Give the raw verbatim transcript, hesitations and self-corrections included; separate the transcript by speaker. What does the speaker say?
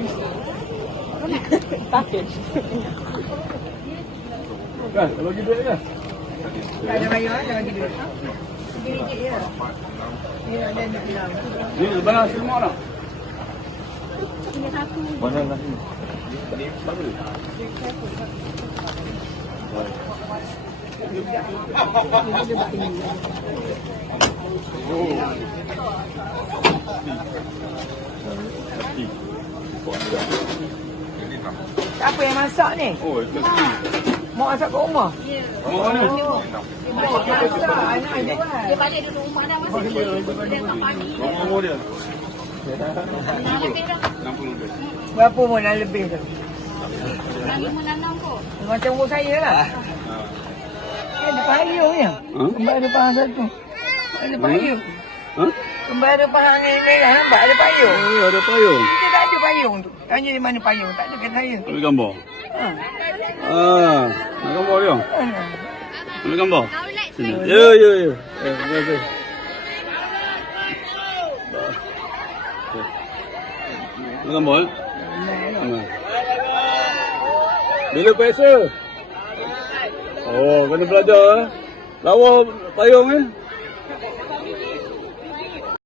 Speaker 1: Takut.
Speaker 2: Kan, kalau bagi duit ya.
Speaker 3: Tak ada bayar, dah bagi duit. Ringgit je. Ni ada nak bilang.
Speaker 2: Ni barang semua nak.
Speaker 4: Mana lagi?
Speaker 2: Tak boleh.
Speaker 3: Siapa yang masak ni?
Speaker 2: Oh, itu sini.
Speaker 3: Mak masak kat rumah?
Speaker 2: Mak mana?
Speaker 3: Mak masak, anak dia buat.
Speaker 1: Dia balik duduk rumah dah masa tu. Dia tak pagi.
Speaker 2: Berapa umur dia?
Speaker 1: Enam lebih dah.
Speaker 2: enam puluh lebih.
Speaker 3: Berapa umur dah lebih tu?
Speaker 1: Enam lima enam enam kot.
Speaker 3: Macam umur saya lah. Dia ada payung je.
Speaker 2: Ha?
Speaker 3: Kembar ada pahang satu. Ada payung.
Speaker 2: Ha?
Speaker 3: Kembar ada pahang ni merah nampak ada payung.
Speaker 2: Oh, ada payung.
Speaker 3: Kita tak ada payung tu. Tanya di mana payung. Tak ada kat saya.
Speaker 2: Ambil gambar.
Speaker 3: Ha.
Speaker 2: Ah, nak gambar dia.
Speaker 3: Mana?
Speaker 2: Ambil gambar. Sini. Ya, ya, ya. Eh, terima kasih. Ambil gambar eh. Mana? Bila peksa? Oh, kena belajar eh. Lawa payung eh.